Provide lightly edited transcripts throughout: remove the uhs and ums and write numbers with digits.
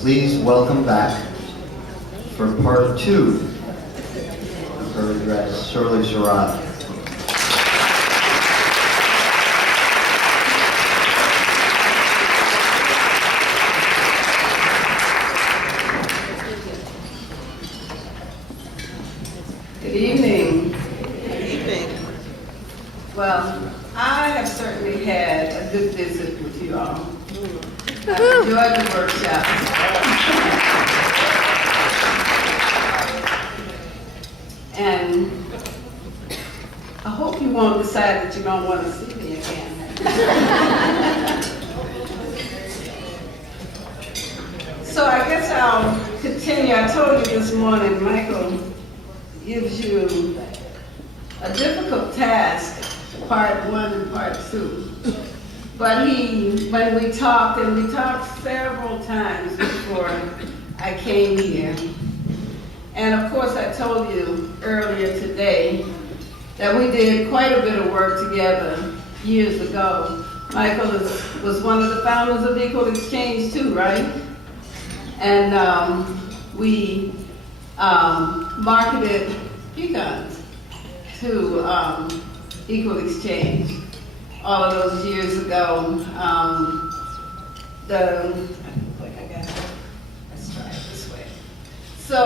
Please welcome back for part 2 of her address, Shirley Sherrod. Good evening. Good evening. Well, I have certainly had a good visit with you all. I enjoyed the workshop. And I hope you won't decide that you don't want to see me again. So I guess I'll continue. I told you this morning, Michael gives you a difficult task, part 1 and part 2. But when we talked, and we talked several times before I came here, and of course I told you earlier today that we did quite a bit of work together years ago. Michael was one of the founders of Equal Exchange too, right? And we marketed pecans to Equal Exchange all of those years ago. Let's try it this way. So,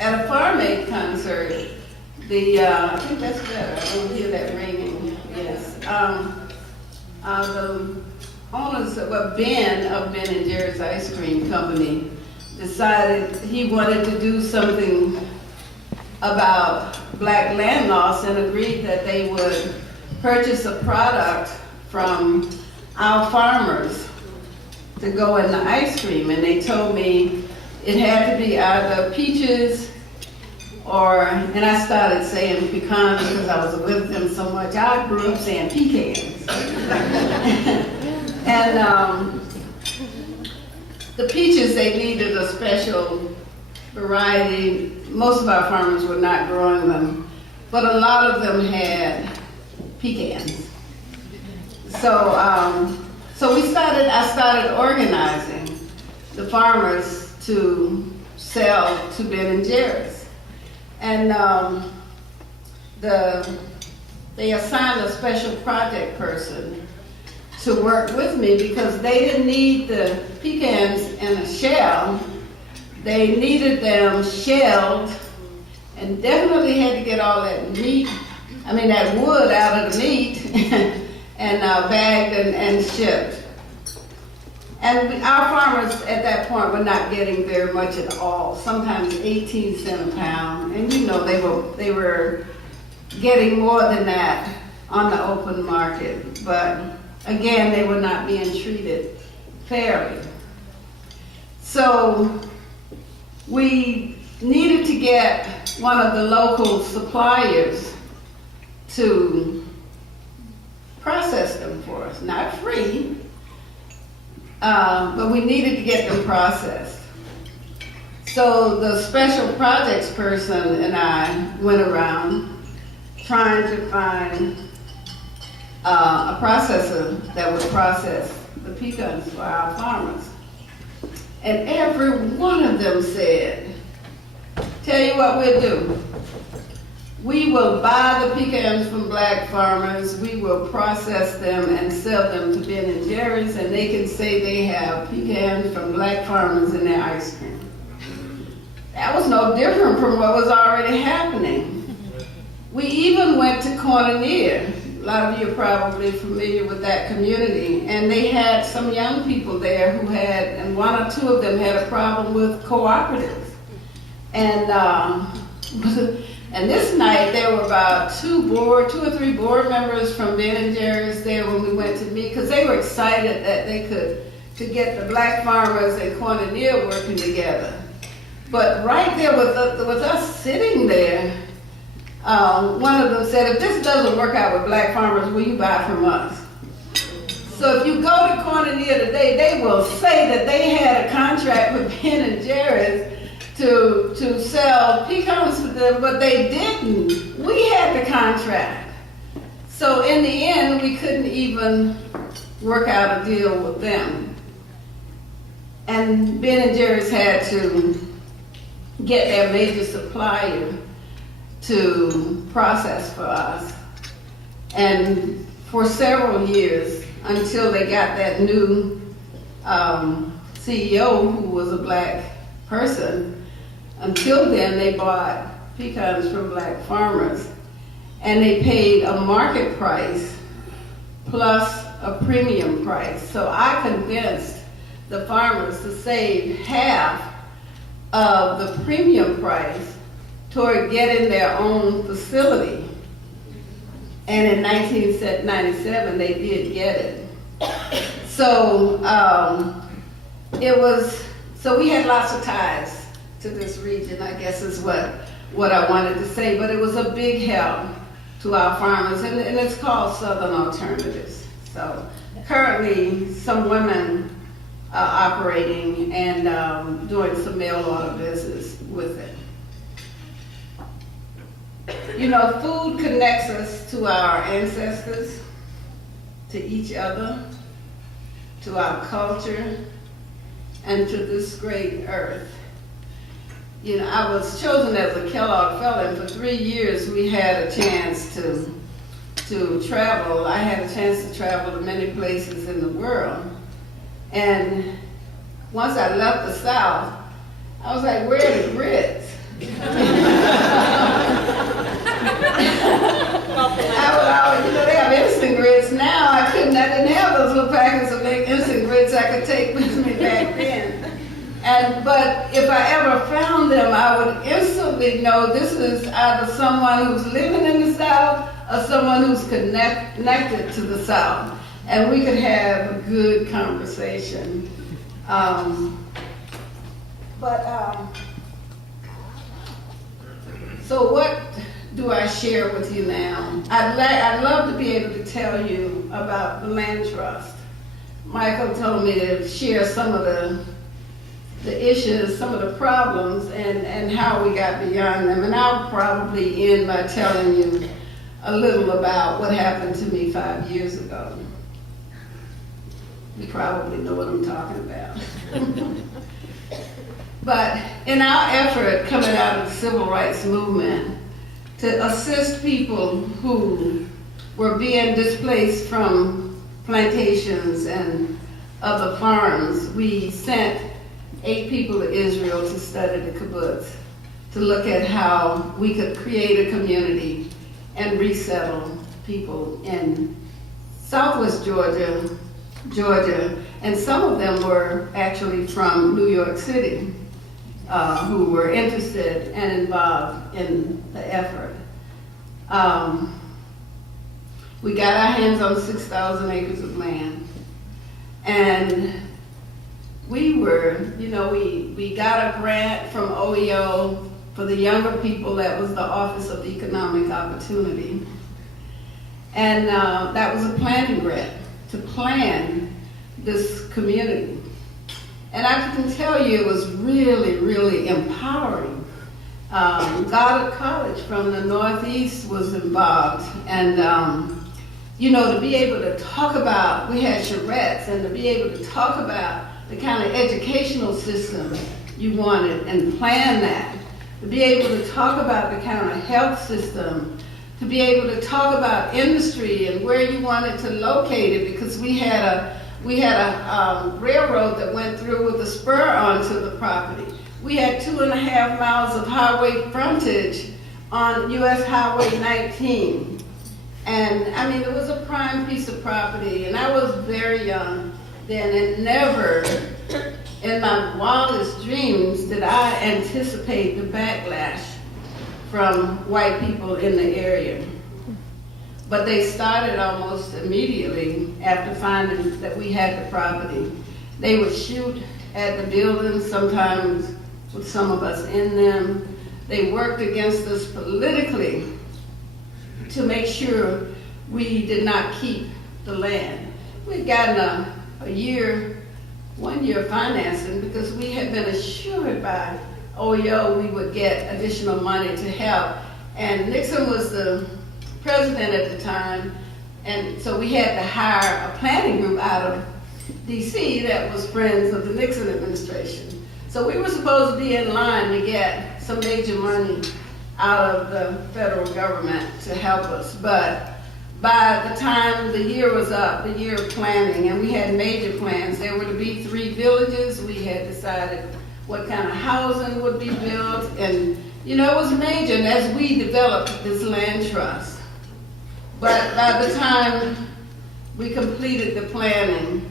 at a Farm Aid concert, I think that's better. I don't hear that ringing. Yes. The owners, Ben of Ben and Jerry's Ice Cream Company decided he wanted to do something about black land loss and agreed that they would purchase a product from our farmers to go in the ice cream. And they told me it had to be either peaches and I started saying pecans because I was with them so much. I grew up saying pecans. And the peaches, they needed a special variety. Most of our farmers were not growing them, but a lot of them had pecans. So I started organizing the farmers to sell to Ben and Jerry's. And they assigned a special project person to work with me because they didn't need the pecans in a shell. They needed them shelled and definitely had to get all that that wood out of the meat and bagged and shipped. And our farmers at that point were not getting very much at all, sometimes 18 cents a pound. And they were getting more than that on the open market. But again, they were not being treated fairly. So we needed to get one of the local suppliers to process them for us, not free. But we needed to get them processed. So the special projects person and I went around trying to find a processor that would process the pecans for our farmers. And every one of them said, tell you what we'll do. We will buy the pecans from black farmers, we will process them and sell them to Ben and Jerry's, and they can say they have pecans from black farmers in their ice cream. That was no different from what was already happening. We even went to Cornelia. A lot of you are probably familiar with that community, and they had some young people there who and one or two of them had a problem with cooperatives. And this night, there were about 2 or 3 board members from Ben and Jerry's there when we went to meet, because they were excited that they could get the black farmers and Cornelia working together. But right there with us sitting there, one of them said, if this doesn't work out with black farmers, will you buy from us? So if you go to Cornelia today, they will say that they had a contract with Ben and Jerry's to sell pecans for them, but they didn't. We had the contract. So in the end, we couldn't even work out a deal with them. And Ben and Jerry's had to get their major supplier to process for us. And for several years, until they got that new CEO who was a black person, until then they bought pecans from black farmers, and they paid a market price plus a premium price. So I convinced the farmers to save half of the premium price toward getting their own facility. And in 1997, they did get it. So so we had lots of ties to this region, I guess is what I wanted to say. But it was a big help to our farmers, and it's called Southern Alternatives. So currently, some women are operating and doing some mail order business with it. You know, food connects us to our ancestors, to each other, to our culture, and to this great earth. You know, I was chosen as a Kellogg Fellow, and for 3 years we had a chance to travel. I had a chance to travel to many places in the world. And once I left the South, I was like, where are the grits? They have instant grits now. I didn't have those little packets of instant grits I could take with me back then. But if I ever found them, I would instantly know this is either someone who's living in the South or someone who's connected to the South. And we could have a good conversation. So what do I share with you now? I'd love to be able to tell you about the land trust. Michael told me to share some of the issues, some of the problems, and how we got beyond them. And I'll probably end by telling you a little about what happened to me 5 years ago. You probably know what I'm talking about. But in our effort coming out of the civil rights movement to assist people who were being displaced from plantations and other farms, we sent 8 people to Israel to study the kibbutz, to look at how we could create a community and resettle people in Southwest Georgia, and some of them were actually from New York City, who were interested and involved in the effort. We got our hands on 6,000 acres of land, and we got a grant from OEO for the younger people. That was the Office of Economic Opportunity. And that was a planning grant to plan this community. And I can tell you it was really, really empowering. Goddard College from the Northeast was involved. And, to be able to talk about, we had charrettes, and to be able to talk about the kind of educational system you wanted and plan that, to be able to talk about the kind of health system, to be able to talk about industry and where you wanted to locate it, because we had a railroad that went through with a spur onto the property. We had 2.5 miles of highway frontage on US Highway 19. And I mean, it was a prime piece of property, and I was very young then, and never in my wildest dreams did I anticipate the backlash from white people in the area. But they started almost immediately after finding that we had the property. They would shoot at the buildings, sometimes with some of us in them. They worked against us politically to make sure we did not keep the land. we'd gotten one year financing because we had been assured by OEO we would get additional money to help. And Nixon was the president at the time, and so we had to hire a planning group out of DC that was friends of the Nixon administration. So we were supposed to be in line to get some major money out of the federal government to help us. But by the time the year was up, the year of planning, and we had major plans, there were to be 3 villages. We had decided what kind of housing would be built, and it was major, and as we developed this land trust. But by the time we completed the planning,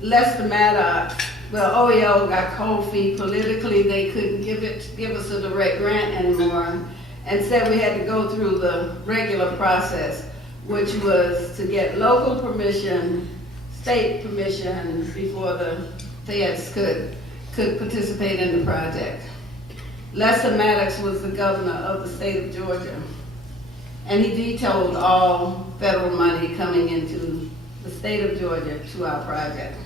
Lester Maddox, OEO got cold feet politically. They couldn't give us a direct grant anymore, and said we had to go through the regular process, which was to get local permission, state permission before the feds could participate in the project. Lester Maddox was the governor of the state of Georgia, and he vetoed all federal money coming into the state of Georgia to our project.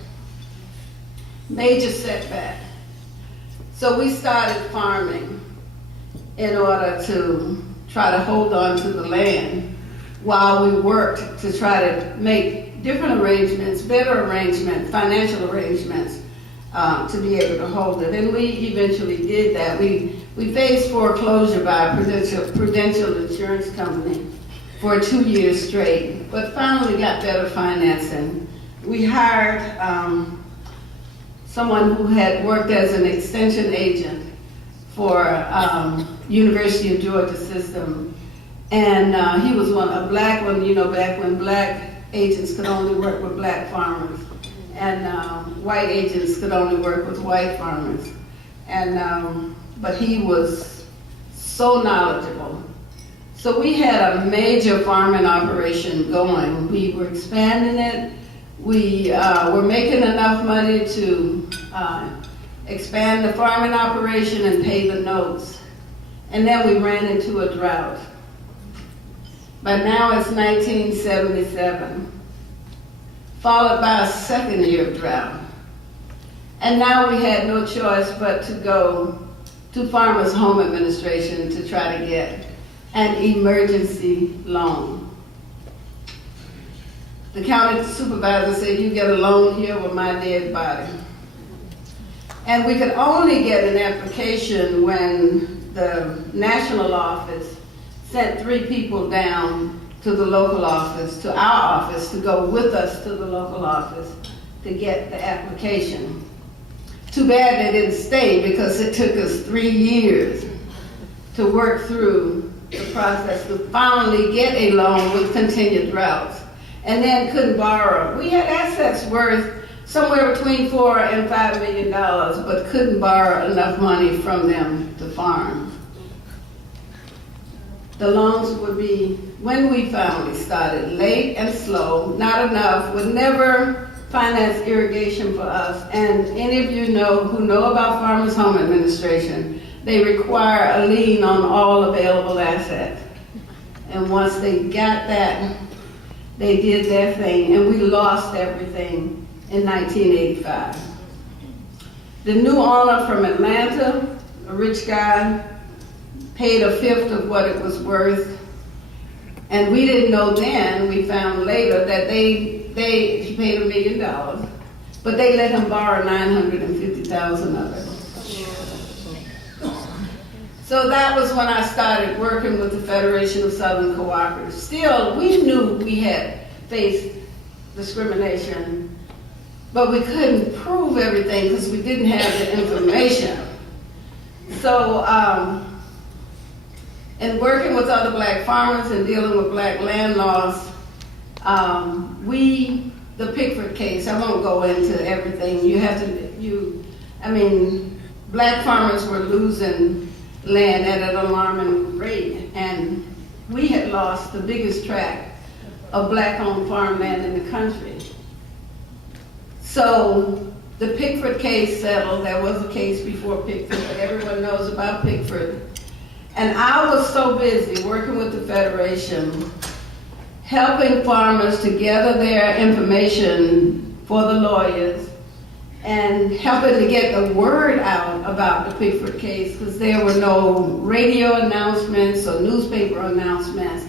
Major setback. So we started farming in order to try to hold on to the land while we worked to try to make different arrangements, better arrangements, financial arrangements to be able to hold it. And we eventually did that. We faced foreclosure by a prudential insurance company for 2 years straight, but finally got better financing. We hired someone who had worked as an extension agent for University of Georgia system. And he was a black one, back when black agents could only work with black farmers, and white agents could only work with white farmers. And but he was so knowledgeable. So we had a major farming operation going. We were expanding it. We were making enough money to expand the farming operation and pay the notes. And then we ran into a drought. But now it's 1977, followed by a second year of drought. And now we had no choice but to go to Farmers Home Administration to try to get an emergency loan. The county supervisor said, "You get a loan here with my dead body." And we could only get an application when the national office sent 3 people down to the local office, to our office, to go with us to the local office to get the application. Too bad they didn't stay, because it took us 3 years to work through the process to finally get a loan with continued droughts, and then couldn't borrow. We had assets worth somewhere between $4 and $5 million, but couldn't borrow enough money from them to farm. The loans would be, when we finally started, late and slow, not enough, would never finance irrigation for us. And any of you who know about Farmers Home Administration, they require a lien on all available assets. And once they got that, they did their thing, and we lost everything in 1985. The new owner from Atlanta, a rich guy, paid 1/5 of what it was worth, and we didn't know then, we found later, that he paid $1 million, but they let him borrow $950,000 of it. So that was when I started working with the Federation of Southern Cooperatives. Still, we knew we had faced discrimination, but we couldn't prove everything because we didn't have the information. So, in working with other black farmers and dealing with black land laws, the Pickford case, I won't go into everything. Black farmers were losing land at an alarming rate, and we had lost the biggest tract of black-owned farmland in the country. So the Pickford case settled. There was a case before Pickford, but everyone knows about Pickford. And I was so busy working with the Federation, helping farmers to gather their information for the lawyers, and helping to get the word out about the Pickford case, because there were no radio announcements or newspaper announcements.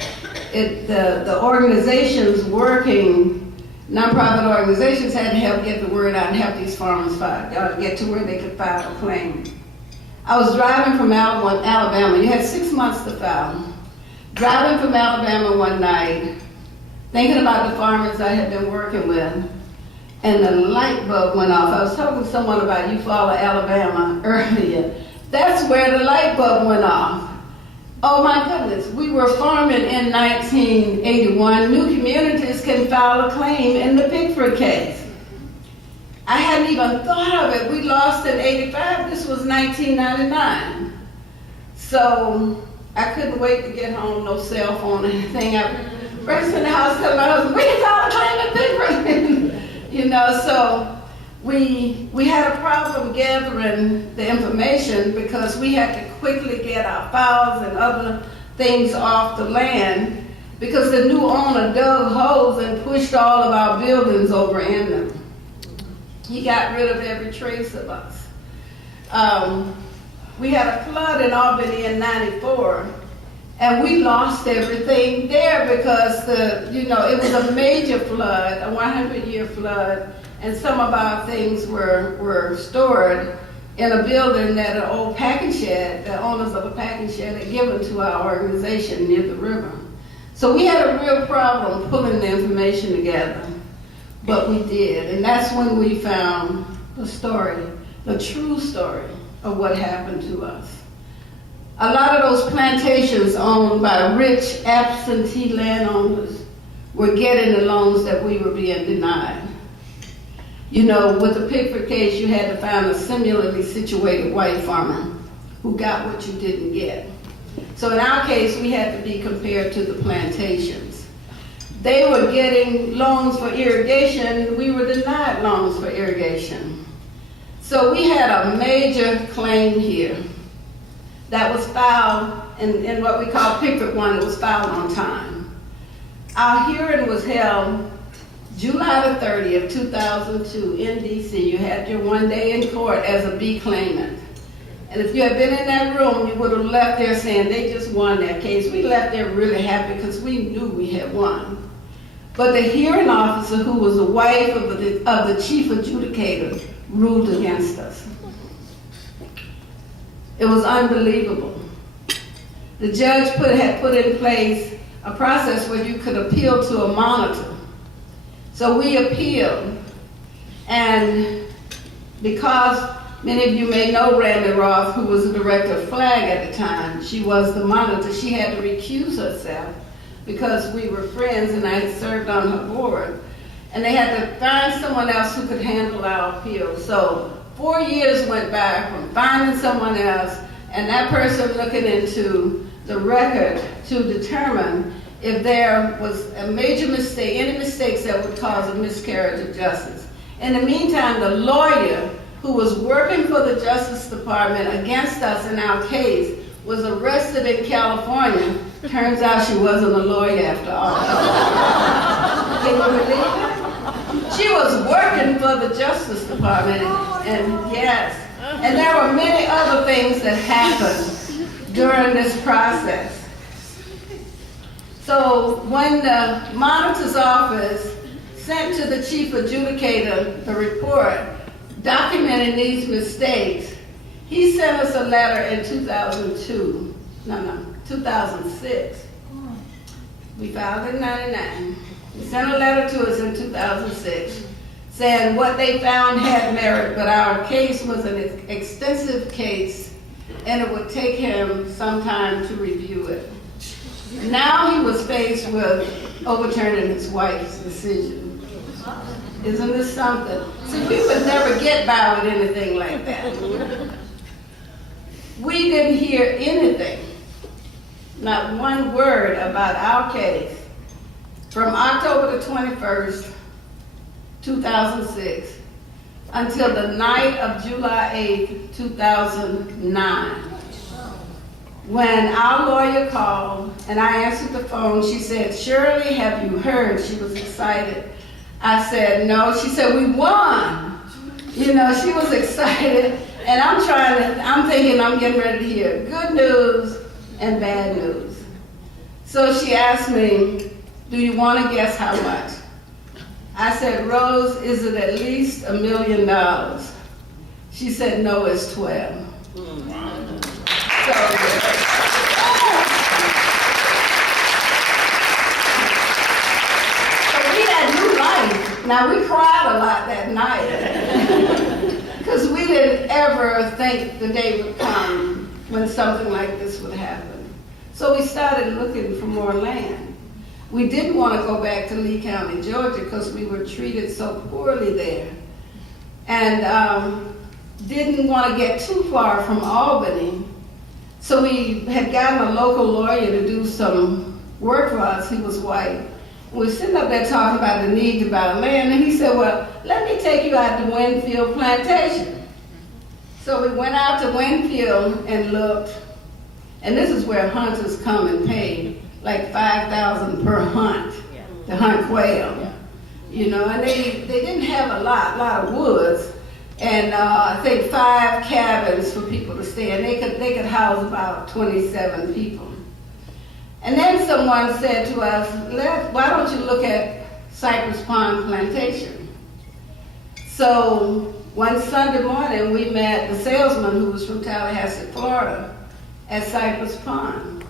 The organizations working, nonprofit organizations, had to help get the word out and help these farmers get to where they could file a claim. I was driving from Alabama. You had 6 months to file. Driving from Alabama one night, thinking about the farmers I had been working with, and the light bulb went off. I was talking to someone about Eufaula, Alabama earlier. That's where the light bulb went off. Oh my goodness, we were farming in 1981. New communities can file a claim in the Pickford case. I hadn't even thought of it. We lost in 85, this was 1999. So I couldn't wait to get home, no cell phone or anything. I raced in the house telling my husband, we can file a claim in Pickford. So we had a problem gathering the information because we had to quickly get our files and other things off the land because the new owner dug holes and pushed all of our buildings over in them. He got rid of every trace of us. We had a flood in Albany in '94, and we lost everything there because it was a major flood, a 100-year flood, and some of our things were stored in a building that an old packing shed, the owners of a packing shed had given to our organization near the river. So we had a real problem pulling the information together, but we did, and that's when we found the story, the true story of what happened to us. A lot of those plantations owned by rich absentee landowners were getting the loans that we were being denied. With the Pickford case, you had to find a similarly situated white farmer who got what you didn't get. So in our case, we had to be compared to the plantations. They were getting loans for irrigation, we were denied loans for irrigation. So we had a major claim here that was filed in what we call Pickford 1, it was filed on time. Our hearing was held July the 30th, 2002 in DC. You had your 1 day in court as a B claimant. And if you had been in that room, you would have left there saying they just won that case. We left there really happy because we knew we had won. But the hearing officer, who was the wife of the chief adjudicator, ruled against us. It was unbelievable. The judge had put in place a process where you could appeal to a monitor. So we appealed, and because many of you may know Randy Roth, who was the director of FLAG at the time, she was the monitor, she had to recuse herself because we were friends and I had served on her board. And they had to find someone else who could handle our appeal. So 4 years went by from finding someone else and that person looking into the record to determine if there was a major mistake, any mistakes that would cause a miscarriage of justice. In the meantime, the lawyer who was working for the Justice Department against us in our case was arrested in California. Turns out she wasn't a lawyer after all. Can you believe it? She was working for the Justice Department, and yes. And there were many other things that happened during this process. So when the monitor's office sent to the chief adjudicator the report documenting these mistakes, he sent us a letter in 2006. We filed in 99. He sent a letter to us in 2006 saying what they found had merit, but our case was an extensive case and it would take him some time to review it. Now he was faced with overturning his wife's decision. Isn't this something? See, we would never get by with anything like that. We didn't hear anything, not one word about our case from October the 21st, 2006 until the night of July 8th, 2009. when our lawyer called and I answered the phone, she said, "Shirley, have you heard?" She was excited. I said, "No." She said, "We won." You know, she was excited. And I'm thinking I'm getting ready to hear good news and bad news. So she asked me, "Do you want to guess how much?" I said, "Rose, is it at least $1 million?" She said, "No, it's 12." So we had new life. Now, we cried a lot that night because we didn't ever think the day would come when something like this would happen. So we started looking for more land. We didn't want to go back to Lee County, Georgia, because we were treated so poorly there. And didn't want to get too far from Albany. So we had gotten a local lawyer to do some work for us. He was white. We were sitting up there talking about the need to buy land, and he said, "Well, let me take you out to Winfield Plantation." So we went out to Winfield and looked, and this is where hunters come and pay like $5,000 per hunt to hunt quail. You know, and they didn't have a lot of woods, and I think 5 cabins for people to stay, and they could house about 27 people. And then someone said to us, "Why don't you look at Cypress Pond Plantation?" So one Sunday morning, we met the salesman who was from Tallahassee, Florida, at Cypress Pond.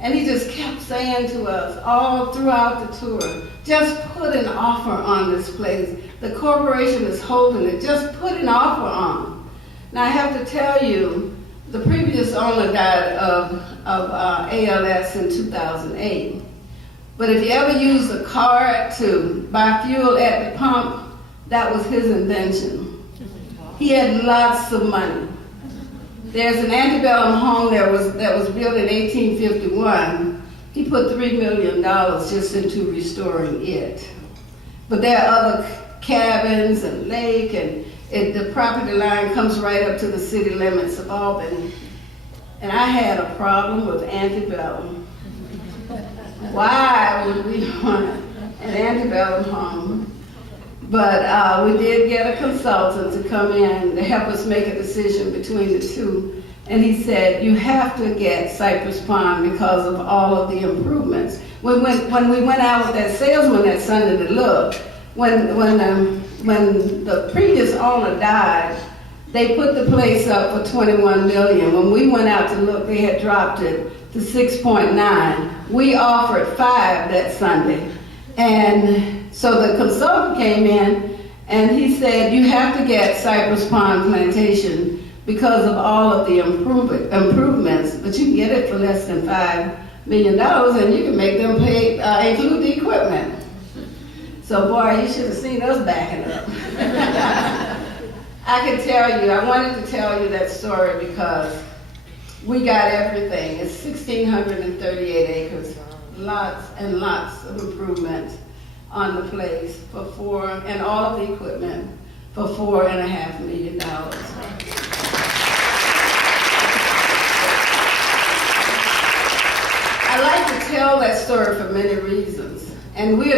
And he just kept saying to us all throughout the tour, "Just put an offer on this place. The corporation is holding it. Just put an offer on." Now I have to tell you, the previous owner died of ALS in 2008. But if you ever use a card to buy fuel at the pump, that was his invention. He had lots of money. There's an antebellum home that was built in 1851. He put $3 million just into restoring it. But there are other cabins and lake, and the property line comes right up to the city limits of Albany. And I had a problem with antebellum. Why would we want an antebellum home? But we did get a consultant to come in to help us make a decision between the two. And he said, "You have to get Cypress Pond because of all of the improvements." When we went out with that salesman that Sunday to look, when the previous owner died, they put the place up for $21 million. When we went out to look, they had dropped it to 6.9. We offered 5 that Sunday. And so the consultant came in and he said, "You have to get Cypress Pond Plantation because of all of the improvements, but you can get it for less than $5 million and you can make them pay, include the equipment." So boy, you should have seen us backing up. I can tell you, I wanted to tell you that story because we got everything. It's 1,638 acres, lots and lots of improvements on the place and all of the equipment for $4.5 million. I like to tell that story for many reasons. And we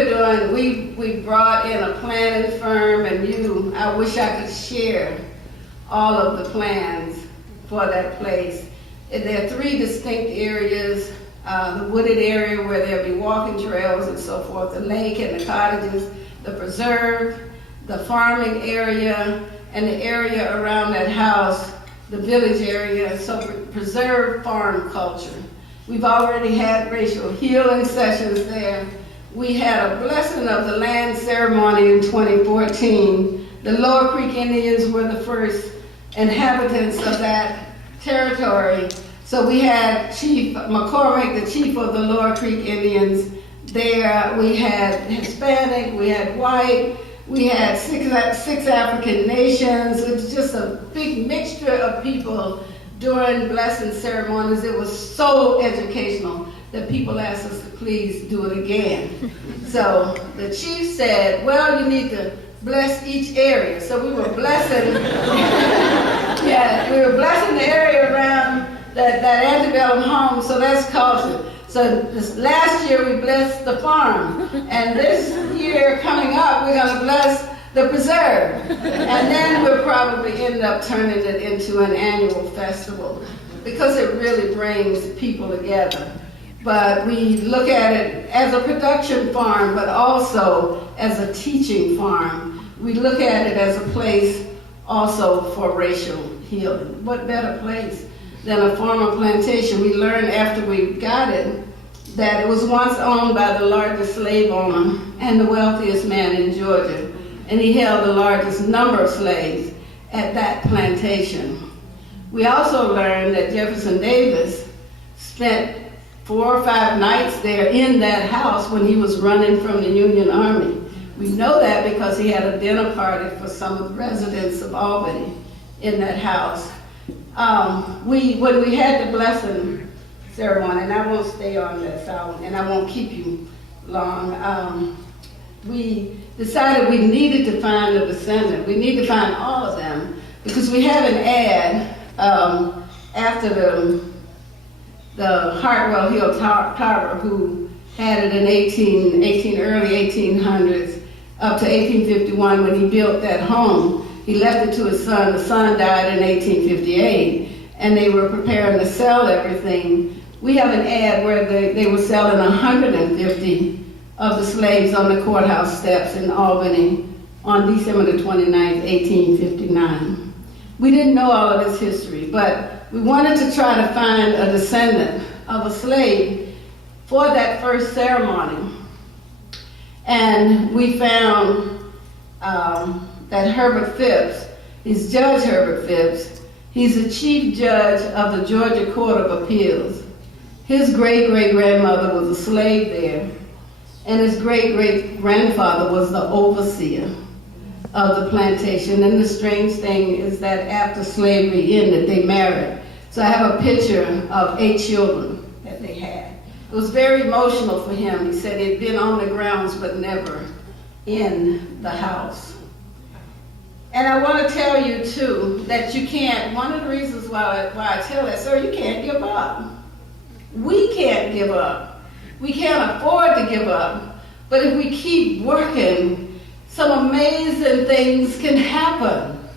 brought in a planning firm, and I wish I could share all of the plans for that place. And there are 3 distinct areas, the wooded area where there'll be walking trails and so forth, the lake and the cottages, the preserve, the farming area, and the area around that house, the village area, so preserve farm culture. We've already had racial healing sessions there. We had a blessing of the land ceremony in 2014. The Lower Creek Indians were the first inhabitants of that territory. So we had Chief McCormick, the chief of the Lower Creek Indians there. We had Hispanic, we had white, we had six African nations. It was just a big mixture of people during blessing ceremonies. It was so educational that people asked us to please do it again. So the chief said, "Well, you need to bless each area." So we were blessing, we were blessing the area around that antebellum home, so that's culture. So this last year we blessed the farm, and this year coming up we're going to bless the preserve, and then we'll probably end up turning it into an annual festival because it really brings people together. But we look at it as a production farm, but also as a teaching farm. We look at it as a place also for racial healing. What better place than a former plantation? We learned after we got it that it was once owned by the largest slave owner and the wealthiest man in Georgia, and he held the largest number of slaves at that plantation. We also learned that Jefferson Davis spent 4 or 5 nights there in that house when he was running from the Union Army. We know that because he had a dinner party for some of the residents of Albany in that house. When we had the blessing ceremony, and I won't stay on this, and I won't keep you long, we decided we needed to find a descendant. We need to find all of them because we have an ad after the Hartwell Hill Tower, who had it in early 1800s up to 1851 when he built that home. He left it to his son. The son died in 1858, and they were preparing to sell everything. We have an ad where they were selling 150 of the slaves on the courthouse steps in Albany on December the 29th, 1859. We didn't know all of this history, but we wanted to try to find a descendant of a slave for that first ceremony. And we found that Herbert Phipps is Judge Herbert Phipps. He's the chief judge of the Georgia Court of Appeals. His great-great-grandmother was a slave there, and his great-great-grandfather was the overseer of the plantation. And the strange thing is that after slavery ended, they married. So I have a picture of 8 children that they had. It was very emotional for him. He said he'd been on the grounds but never in the house. And I want to tell you too that you can't, one of the reasons why I tell that, sir, you can't give up. We can't give up. We can't afford to give up. But if we keep working, some amazing things can happen.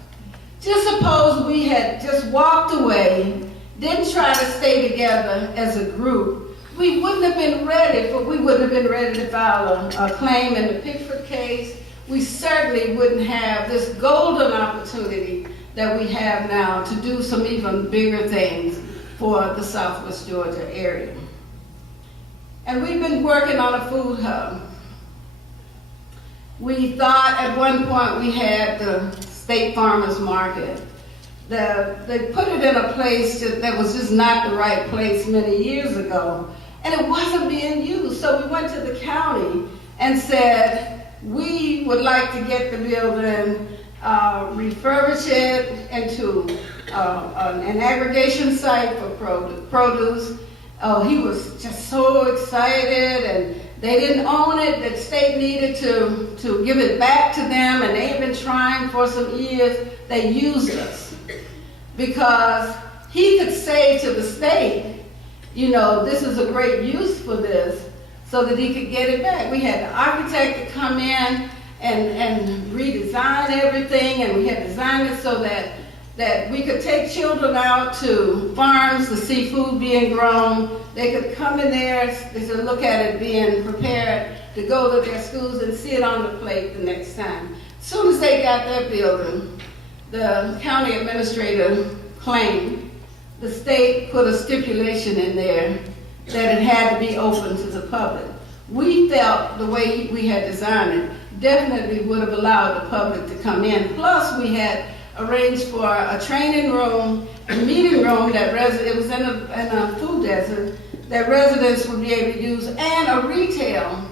Just suppose we had just walked away, didn't try to stay together as a group. We wouldn't have been ready, we wouldn't have been ready to file a claim in the Pickford case. We certainly wouldn't have this golden opportunity that we have now to do some even bigger things for the Southwest Georgia area. And we've been working on a food hub. We thought at one point we had the State Farmers Market. They put it in a place that was just not the right place many years ago, and it wasn't being used. So we went to the county and said, we would like to get the building, refurbish it into an aggregation site for produce. Oh, he was just so excited, and they didn't own it. The state needed to give it back to them, and they had been trying for some years. They used us because he could say to the state, you know, this is a great use for this, so that he could get it back. We had the architect to come in and redesign everything, and we had designed it so that we could take children out to farms to see food being grown. They could come in there, they could look at it being prepared to go to their schools and see it on the plate the next time. As soon as they got that building, the county administrator claimed the state put a stipulation in there that it had to be open to the public. We felt the way we had designed it definitely would have allowed the public to come in. Plus, we had arranged for a training room, a meeting room that it was in a food desert that residents would be able to use, and a retail,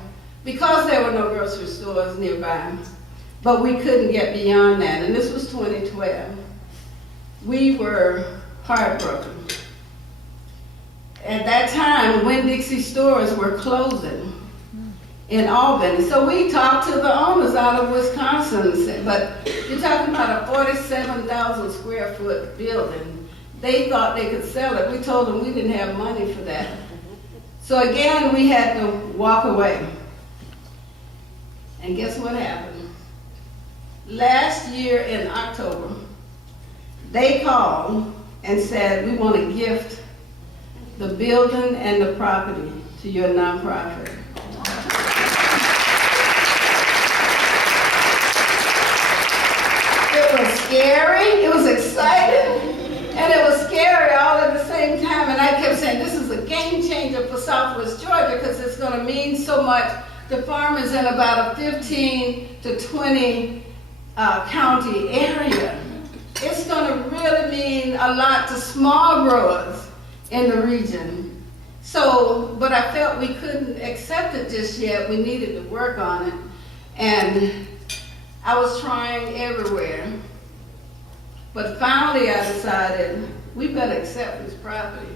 because there were no grocery stores nearby. But we couldn't get beyond that, and this was 2012. We were heartbroken. At that time, Winn-Dixie stores were closing in Albany. So we talked to the owners out of Wisconsin and said, but you're talking about a 47,000 square foot building. they thought they could sell it. We told them we didn't have money for that. So again, we had to walk away. And guess what happened? Last year in October, they called and said, we want to gift the building and the property to your nonprofit. It was scary, it was exciting, and it was scary all at the same time. And I kept saying, this is a game changer for Southwest Georgia because it's going to mean so much to farmers in about a 15 to 20 county area. It's going to really mean a lot to small growers in the region. So, but I felt we couldn't accept it just yet. We needed to work on it. And I was trying everywhere. But finally I decided we better accept this property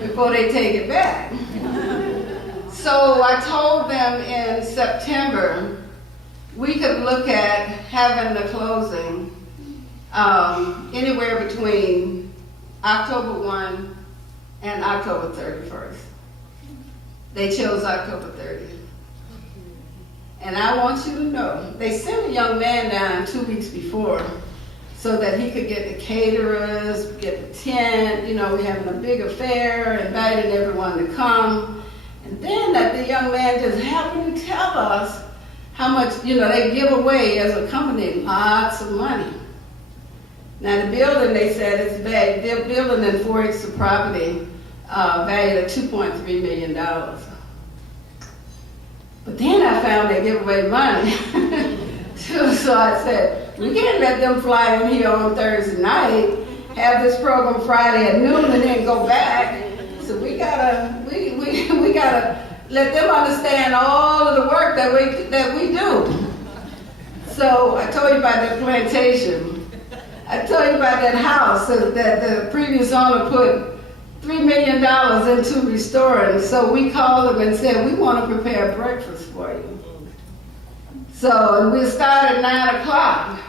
before they take it back. So I told them in September we could look at having the closing anywhere between October 1 and October 31st. They chose October 30th. And I want you to know, they sent a young man down 2 weeks before so that he could get the caterers, get the tent, you know, we're having a big affair, inviting everyone to come. And then that the young man just happened to tell us how much, you know, they give away as a company lots of money. Now the building, they said, is bad. They're building in 4 acres of property valued at $2.3 million. But then I found they give away money. So I said, we can't let them fly in here on Thursday night, have this program Friday at noon, and then go back. So we gotta let them understand all of the work that we do. So I told you about that plantation. I told you about that house that the previous owner put $3 million into restoring. So we called them and said, we want to prepare breakfast for you. So we started at 9 o'clock.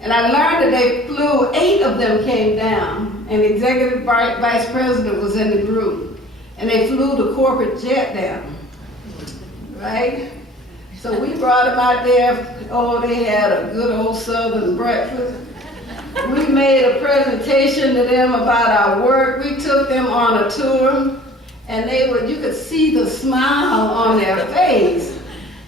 And I learned that they flew, 8 of them came down, and the executive vice president was in the group. And they flew the corporate jet down, right? So we brought them out there. Oh, they had a good old Southern breakfast. We made a presentation to them about our work. We took them on a tour, and you could see the smile on their face.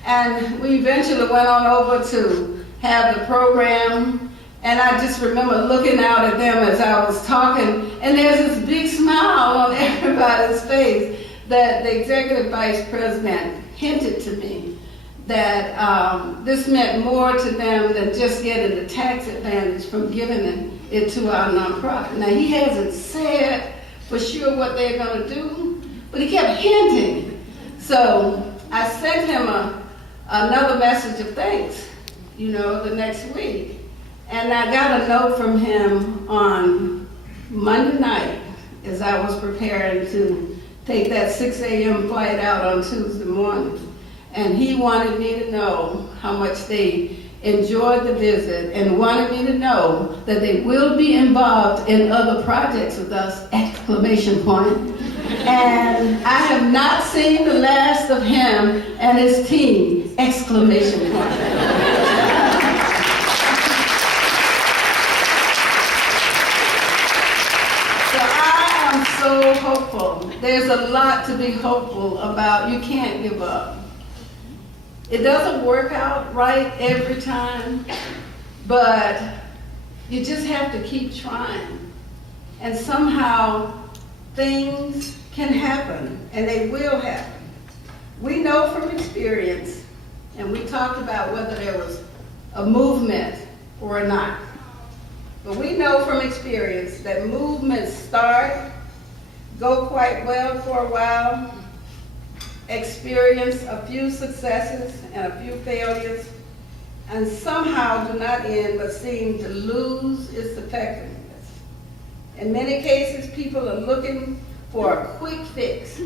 And we eventually went on over to have the program, and I just remember looking out at them as I was talking, and there's this big smile on everybody's face that the executive vice president hinted to me that this meant more to them than just getting the tax advantage from giving it to our nonprofit. Now, he hasn't said for sure what they're going to do, but he kept hinting. So I sent him another message of thanks, you know, the next week. And I got a note from him on Monday night as I was preparing to take that 6 a.m. flight out on Tuesday morning. And he wanted me to know how much they enjoyed the visit and wanted me to know that they will be involved in other projects with us, exclamation point. And I have not seen the last of him and his team, exclamation point. So I am so hopeful. There's a lot to be hopeful about. You can't give up. It doesn't work out right every time, but you just have to keep trying. And somehow things can happen, and they will happen. We know from experience, and we talked about whether there was a movement or not. But we know from experience that movements start, go quite well for a while, experience a few successes and a few failures, and somehow do not end but seem to lose its effectiveness. In many cases, people are looking for a quick fix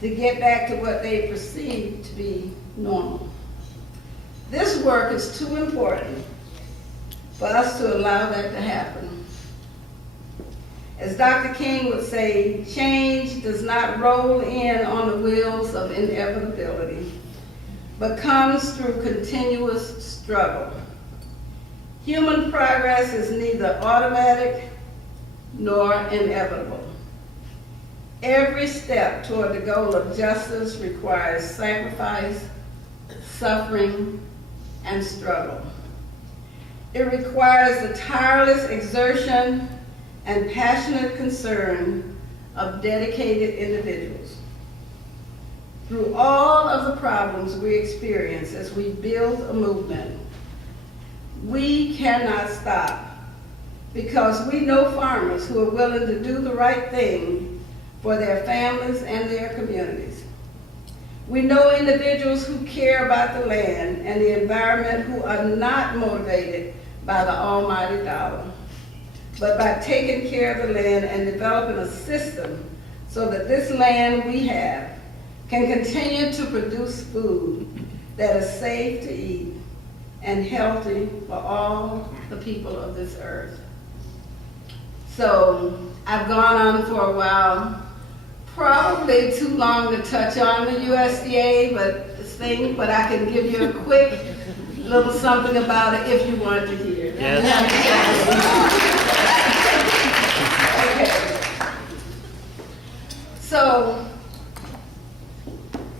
to get back to what they perceive to be normal. This work is too important for us to allow that to happen. As Dr. King would say, change does not roll in on the wheels of inevitability, but comes through continuous struggle. Human progress is neither automatic nor inevitable. Every step toward the goal of justice requires sacrifice, suffering, and struggle. It requires the tireless exertion and passionate concern of dedicated individuals. Through all of the problems we experience as we build a movement, we cannot stop because we know farmers who are willing to do the right thing for their families and their communities. We know individuals who care about the land and the environment who are not motivated by the almighty dollar, but by taking care of the land and developing a system so that this land we have can continue to produce food that is safe to eat and healthy for all the people of this earth. So I've gone on for a while, probably too long to touch on the USDA, but I can give you a quick little something about it if you want to hear. Okay. So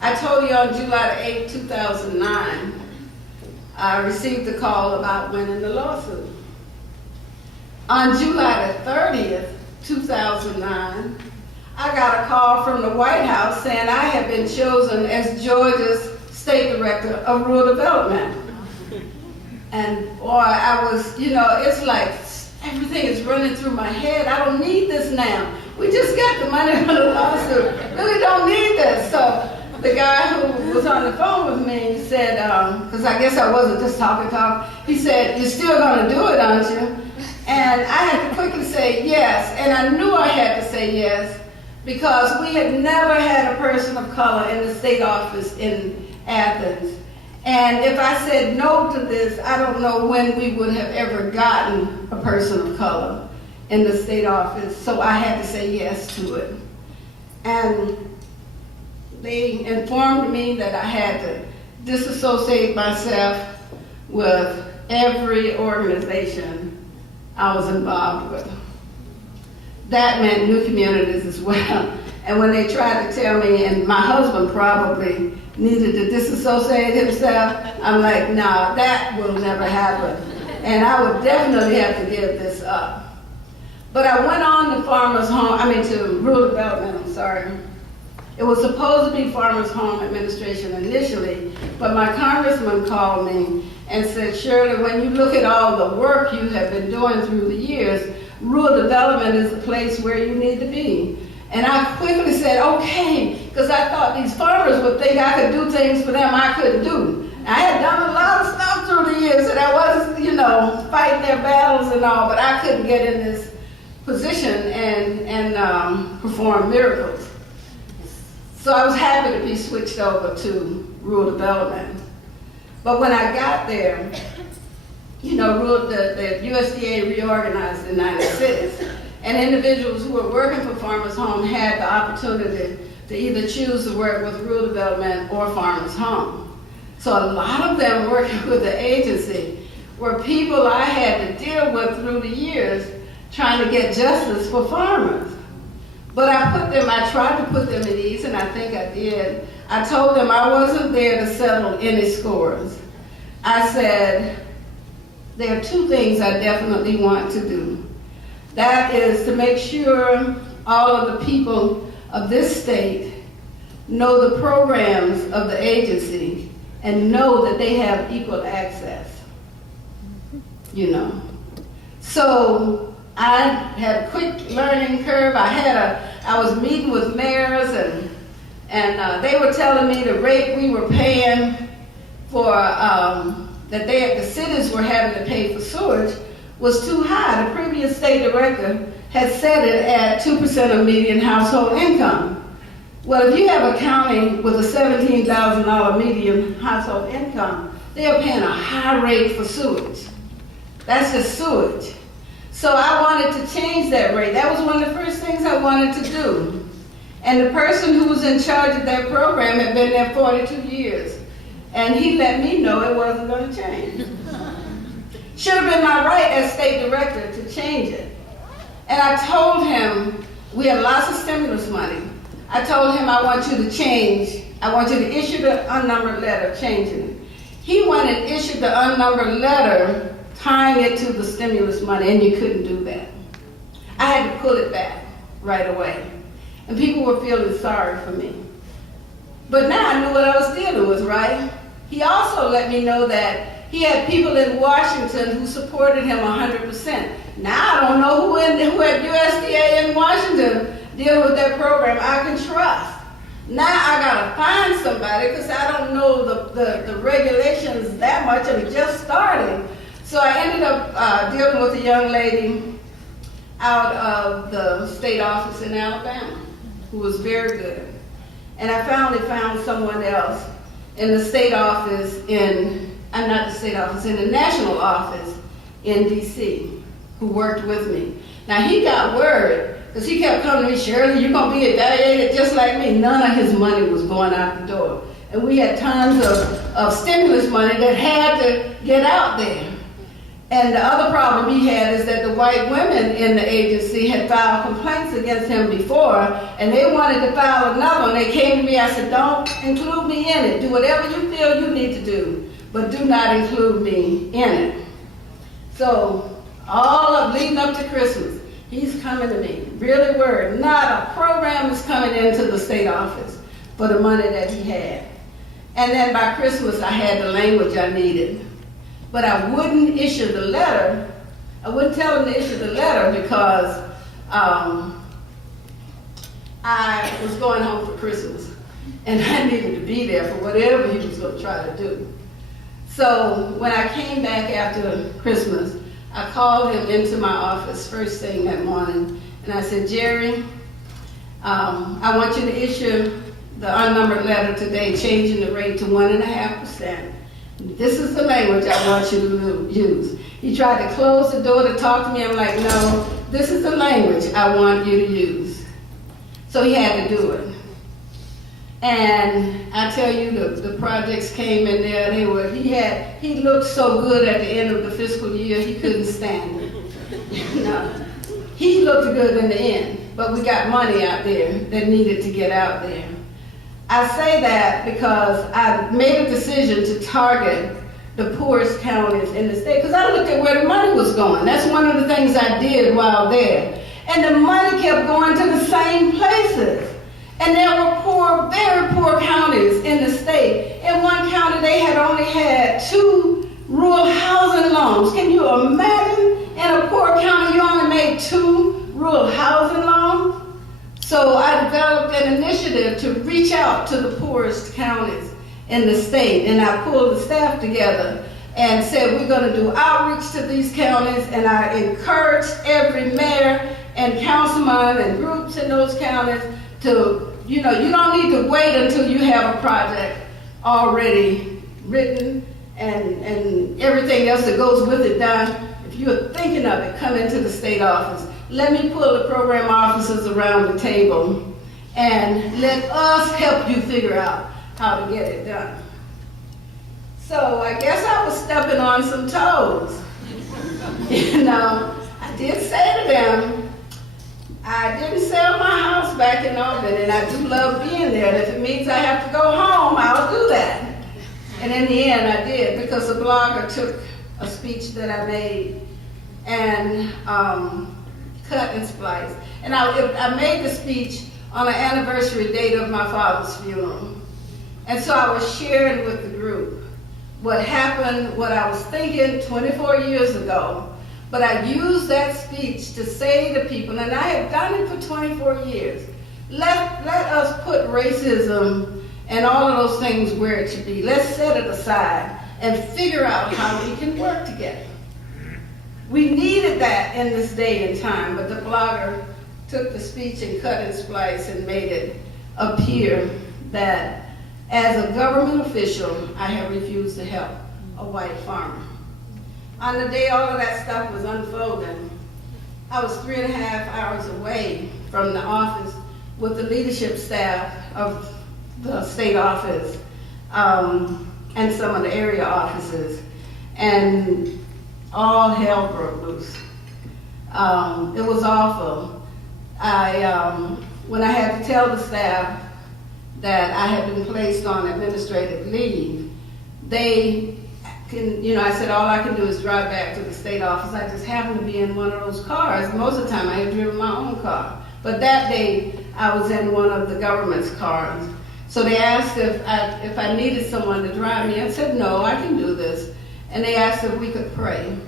I told you on July the 8th, 2009, I received a call about winning the lawsuit. On July the 30th, 2009, I got a call from the White House saying I had been chosen as Georgia's State Director of Rural Development. And boy, I was, it's like everything is running through my head. I don't need this now. We just got the money from the lawsuit. Really don't need this. So the guy who was on the phone with me said, because I guess I wasn't just talking, he said, "You're still going to do it, aren't you?" And I had to quickly say yes, and I knew I had to say yes because we had never had a person of color in the state office in Athens. And if I said no to this, I don't know when we would have ever gotten a person of color in the state office, so I had to say yes to it. And they informed me that I had to disassociate myself with every organization I was involved with. That meant new communities as well. And when they tried to tell me, and my husband probably needed to disassociate himself, I'm like, no, that will never happen. And I would definitely have to give this up. But I went on to rural development, It was supposed to be Farmers Home Administration initially, but my congressman called me and said, "Shirley, when you look at all the work you have been doing through the years, rural development is the place where you need to be." And I quickly said, okay, because I thought these farmers would think I could do things for them I couldn't do. I had done a lot of stuff through the years, and I was, fighting their battles and all, but I couldn't get in this position and perform miracles. So I was happy to be switched over to rural development. But when I got there, the USDA reorganized in 96, and individuals who were working for Farmers Home had the opportunity to either choose to work with rural development or Farmers Home. So a lot of them working with the agency were people I had to deal with through the years trying to get justice for farmers. But I tried to put them at ease, and I think I did. I told them I wasn't there to settle any scores. I said, there are two things I definitely want to do. That is to make sure all of the people of this state know the programs of the agency and know that they have equal access, So I had a quick learning curve. I was meeting with mayors and they were telling me the rate we were paying for, the cities were having to pay for sewage was too high. The previous state director had set it at 2% of median household income. Well, if you have a county with a $17,000 median household income, they are paying a high rate for sewage. That's just sewage. So I wanted to change that rate. That was one of the first things I wanted to do. And the person who was in charge of that program had been there 42 years. And he let me know it wasn't going to change. Should have been my right as state director to change it. And I told him, we had lots of stimulus money. I told him, I want you to change. I want you to issue the unnumbered letter changing it. He went and issued the unnumbered letter tying it to the stimulus money, and you couldn't do that. I had to pull it back right away. And people were feeling sorry for me. But now I knew what I was dealing with, right? He also let me know that he had people in Washington who supported him 100%. Now I don't know who at USDA in Washington dealing with that program I can trust. Now I gotta find somebody because I don't know the regulations that much. I'm just starting. So I ended up dealing with a young lady out of the state office in Alabama who was very good. And I finally found someone else in the state office in the national office in DC who worked with me. Now he got word, because he kept coming to me, Shirley, you're going to be evaluated just like me. None of his money was going out the door. And we had tons of stimulus money that had to get out there. And the other problem he had is that the white women in the agency had filed complaints against him before, and they wanted to file another one. They came to me, I said, don't include me in it. Do whatever you feel you need to do, but do not include me in it. So all of leading up to Christmas, he's coming to me, really worried. Not a program is coming into the state office for the money that he had. And then by Christmas, I had the language I needed. But I wouldn't issue the letter. I wouldn't tell him to issue the letter because I was going home for Christmas. And I needed to be there for whatever he was going to try to do. So when I came back after Christmas, I called him into my office first thing that morning. And I said, Jerry, I want you to issue the unnumbered letter today, changing the rate to 1.5%. This is the language I want you to use. He tried to close the door to talk to me. I'm like, no, this is the language I want you to use. So he had to do it. And I tell you, the projects came in there. He looked so good at the end of the fiscal year, he couldn't stand it. No, he looked good in the end, but we got money out there that needed to get out there. I say that because I made a decision to target the poorest counties in the state because I looked at where the money was going. That's one of the things I did while there. And the money kept going to the same places. And there were poor, very poor counties in the state. In one county, they had only had 2 rural housing loans. Can you imagine? In a poor county, you only made 2 rural housing loans? So I developed an initiative to reach out to the poorest counties in the state, and I pulled the staff together and said we're going to do outreach to these counties, and I encouraged every mayor and councilman and groups in those counties to, you don't need to wait until you have a project already written and everything else that goes with it done. If you're thinking of it, come into the state office. Let me pull the program officers around the table and let us help you figure out how to get it done. So I guess I was stepping on some toes. I did say to them, I didn't sell my house back in Auburn, and I do love being there. And if it means I have to go home, I'll do that. And in the end, I did, because a blogger took a speech that I made and cut and spliced. And I made the speech on an anniversary date of my father's funeral. And so I was sharing with the group what happened, what I was thinking 24 years ago. But I used that speech to say to people, and I have done it for 24 years, let us put racism and all of those things where it should be. Let's set it aside and figure out how we can work together. We needed that in this day and time, but the blogger took the speech and cut and spliced and made it appear that as a government official, I have refused to help a white farmer. On the day all of that stuff was unfolding, I was 3.5 hours away from the office with the leadership staff of the state office and some of the area offices, and all hell broke loose. It was awful. When I had to tell the staff that I had been placed on administrative leave, I said, all I can do is drive back to the state office. I just happened to be in one of those cars. Most of the time I had driven my own car. But that day I was in one of the government's cars. So they asked if I needed someone to drive me. I said, no, I can do this. And they asked if we could pray.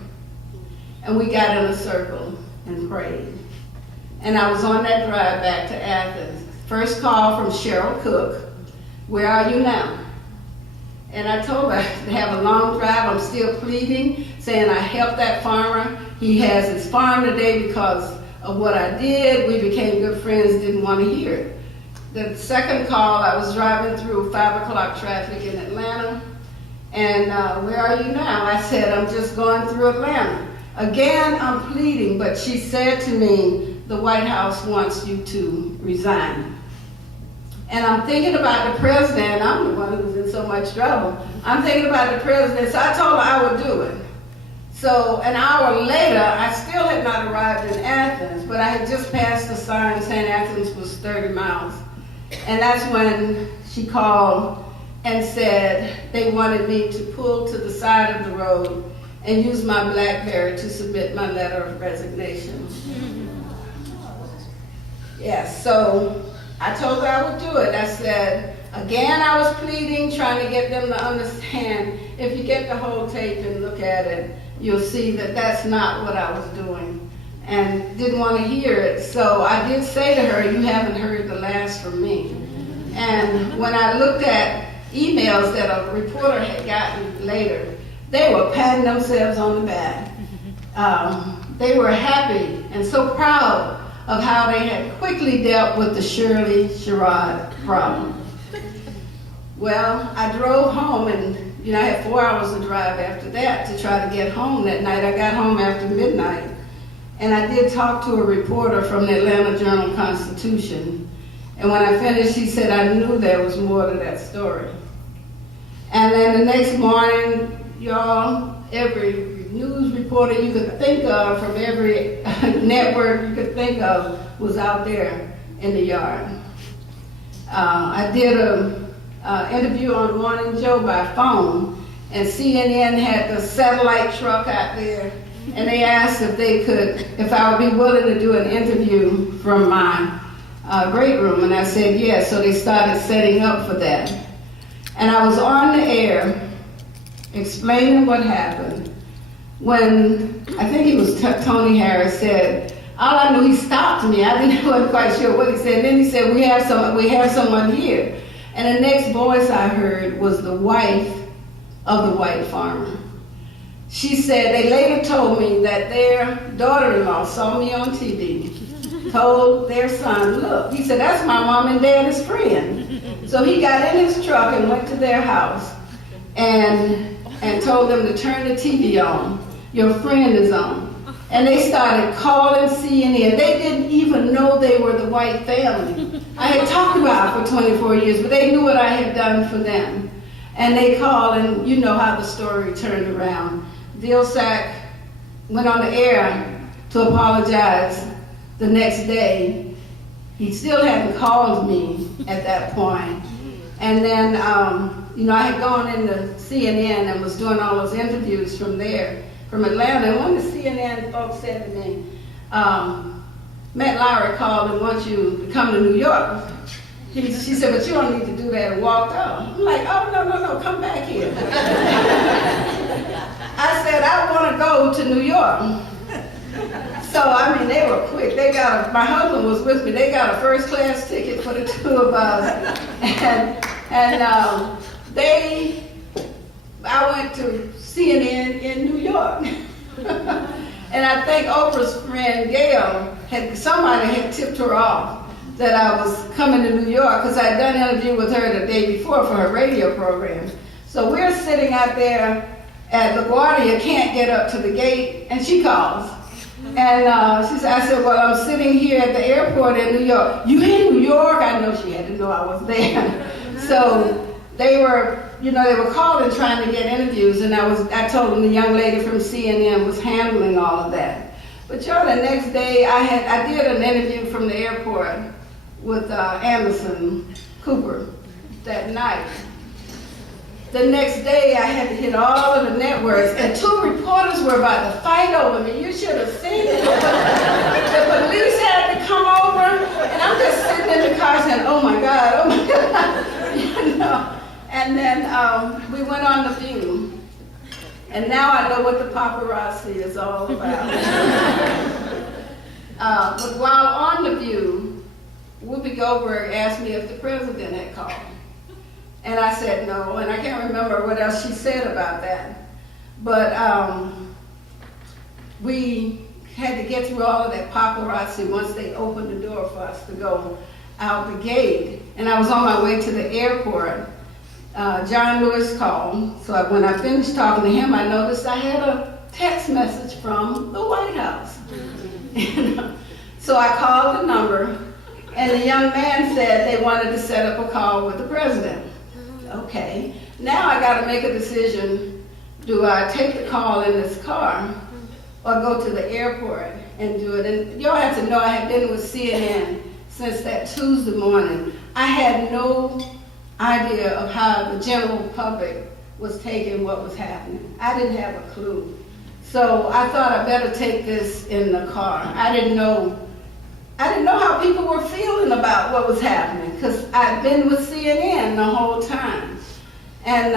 And we got in a circle and prayed. And I was on that drive back to Athens. First call from Cheryl Cook, where are you now? And I told her to have a long drive. I'm still pleading, saying I helped that farmer. He has his farm today because of what I did. We became good friends, didn't want to hear it. The second call, I was driving through 5 o'clock traffic in Atlanta. And where are you now? I said, I'm just going through Atlanta. Again, I'm pleading, but she said to me, the White House wants you to resign. And I'm thinking about the president. I'm the one who's in so much trouble. I'm thinking about the president, so I told her I would do it. So an hour later, I still had not arrived in Athens, but I had just passed the sign saying Athens was 30 miles. And that's when she called and said they wanted me to pull to the side of the road and use my BlackBerry to submit my letter of resignation. Yes, so I told her I would do it. I said, again, I was pleading, trying to get them to understand. If you get the whole tape and look at it, you'll see that that's not what I was doing, and didn't want to hear it. So I did say to her, you haven't heard the last from me. And when I looked at emails that a reporter had gotten later, they were patting themselves on the back. They were happy and so proud of how they had quickly dealt with the Shirley Sherrod problem. Well, I drove home, and I had 4 hours to drive after that to try to get home that night. I got home after midnight, and I did talk to a reporter from the Atlanta Journal-Constitution. And when I finished, he said, I knew there was more to that story. And then the next morning, y'all, every news reporter you could think of from every network you could think of was out there in the yard. I did an interview on Morning Joe by phone, and CNN had the satellite truck out there, and they asked if I would be willing to do an interview from my great room, and I said yes. So they started setting up for that. And I was on the air explaining what happened when I think it was Tony Harris said, all I knew, he stopped me. I wasn't quite sure what he said. Then he said, we have someone here. And the next voice I heard was the wife of the white farmer. She said, they later told me that their daughter-in-law saw me on TV, told their son, look, he said, that's my mom and dad's friend. So he got in his truck and went to their house and told them to turn the TV on. Your friend is on. And they started calling CNN. They didn't even know they were the white family. I had talked about it for 24 years, but they knew what I had done for them. And they called, and you know how the story turned around. Vilsack went on the air to apologize the next day. He still hadn't called me at that point. And then, I had gone into CNN and was doing all those interviews from there, from Atlanta. And one of the CNN folks said to me, Matt Lowry called and wants you to come to New York. She said, but you don't need to do that, and walked out. I'm like, oh, no, come back here. I said, I want to go to New York. So, they were quick. My husband was with me. They got a first-class ticket for the two of us. I went to CNN in New York. And I think Oprah's friend Gail, somebody had tipped her off that I was coming to New York, because I had done an interview with her the day before for her radio program. So we're sitting out there at LaGuardia, can't get up to the gate, and she calls. And she said, I said, well, I'm sitting here at the airport in New York. You in New York? I know she had to know I was there. So they were, they were calling trying to get interviews, and I told them the young lady from CNN was handling all of that. But y'all, the next day I did an interview from the airport with Anderson Cooper that night. The next day, I had to hit all of the networks, and 2 reporters were about to fight over me. You should have seen it. The police had to come over, and I'm just sitting in the car saying, oh my God, oh my God. And then we went on The View, and now I know what the paparazzi is all about. But while on The View, Whoopi Goldberg asked me if the president had called. And I said no, and I can't remember what else she said about that. But we had to get through all of that paparazzi once they opened the door for us to go out the gate. And I was on my way to the airport. John Lewis called, so when I finished talking to him, I noticed I had a text message from the White House. So I called the number, and the young man said they wanted to set up a call with the president. Okay, now I got to make a decision. Do I take the call in this car or go to the airport and do it? And y'all have to know I had been with CNN since that Tuesday morning. I had no idea of how the general public was taking what was happening. I didn't have a clue. So I thought I better take this in the car. I didn't know how people were feeling about what was happening because I'd been with CNN the whole time. And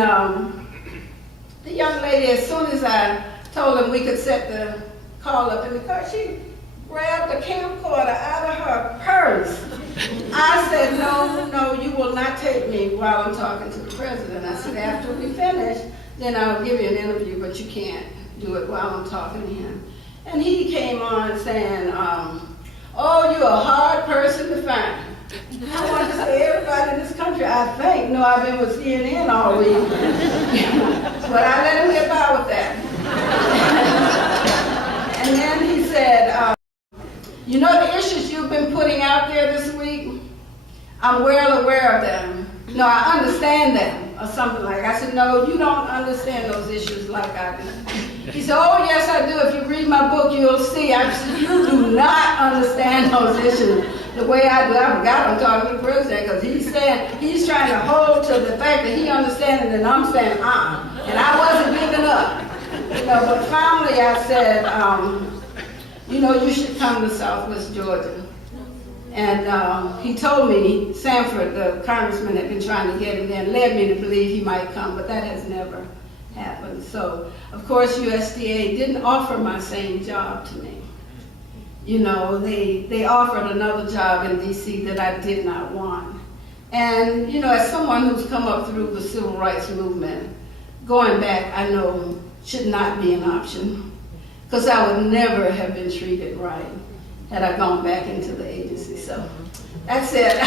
the young lady, as soon as I told them we could set the call up in the car, she grabbed the camcorder out of her purse. I said, no, you will not take me while I'm talking to the president. I said, after we finish, then I'll give you an interview, but you can't do it while I'm talking to him. And he came on saying, oh, you're a hard person to find. I want to say everybody in this country, I think, know I've been with CNN all week. But I let him get by with that. And then he said, the issues you've been putting out there this week, I'm well aware of them. No, I understand them, or something like that. I said, no, you don't understand those issues like I do. He said, oh, yes, I do. If you read my book, you'll see. I said, you do not understand those issues the way I do. I forgot I'm talking to the president because he's trying to hold to the fact that he understands it, and I'm saying, and I wasn't giving up. But finally I said, you should come to Southwest Georgia. And he told me, Sanford, the congressman, had been trying to get him there and led me to believe he might come, but that has never happened. So, of course, USDA didn't offer my same job to me. They offered another job in DC that I did not want. And, as someone who's come up through the civil rights movement, going back, I know, should not be an option, because I would never have been treated right had I gone back into the agency. So that's it.